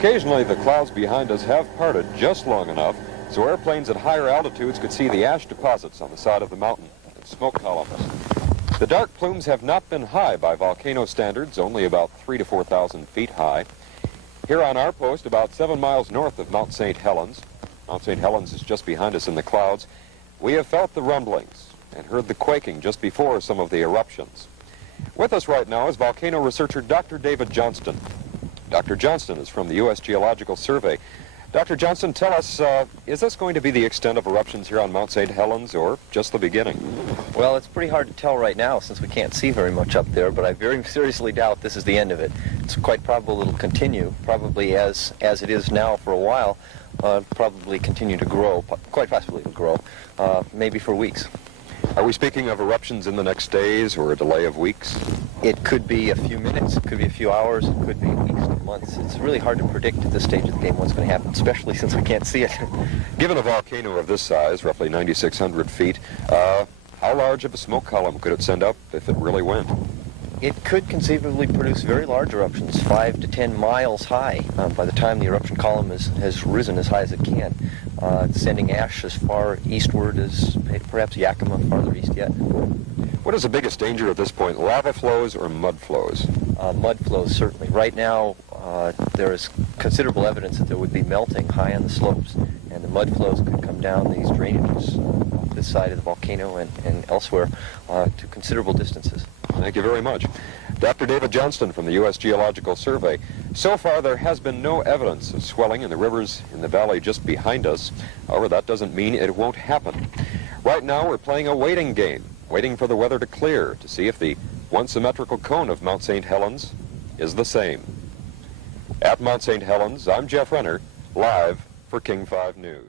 Occasionally, the clouds behind us have parted just long enough so airplanes at higher altitudes could see the ash deposits on the side of the mountain and smoke columns. The dark plumes have not been high by volcano standards, only about 3,000 to 4,000 feet high. Here on our post, about 7 miles north of Mount St. Helens, Mount St. Helens is just behind us in the clouds, we have felt the rumblings and heard the quaking just before some of the eruptions. With us right now is volcano researcher Dr. David Johnston. Dr. Johnston is from the U.S. Geological Survey. Dr. Johnston, tell us, is this going to be the extent of eruptions here on Mount St. Helens or just the beginning? Well, it's pretty hard to tell right now since we can't see very much up there, but I very seriously doubt this is the end of it. It's quite probable it'll continue, probably as it is now for a while, probably continue to grow, quite possibly it'll grow, maybe for weeks. Are we speaking of eruptions in the next days or a delay of weeks? It could be a few minutes, it could be a few hours, it could be weeks to months. It's really hard to predict at this stage of the game what's going to happen, especially since we can't see it. Given a volcano of this size, roughly 9,600 feet, how large of a smoke column could it send up if it really went? It could conceivably produce very large eruptions, 5 to 10 miles high, by the time the eruption column has risen as high as it can, sending ash as far eastward as perhaps Yakima, farther east yet. What is the biggest danger at this point, lava flows or mud flows? Mud flows, certainly. Right now, there is considerable evidence that there would be melting high on the slopes, and the mud flows could come down these drainages off this side of the volcano and elsewhere to considerable distances. Thank you very much. Dr. David Johnston from the U.S. Geological Survey. So far, there has been no evidence of swelling in the rivers in the valley just behind us. However, that doesn't mean it won't happen. Right now, we're playing a waiting game, waiting for the weather to clear to see if the one symmetrical cone of Mount St. Helens is the same. At Mount St. Helens, I'm Jeff Renner, live for King 5 News.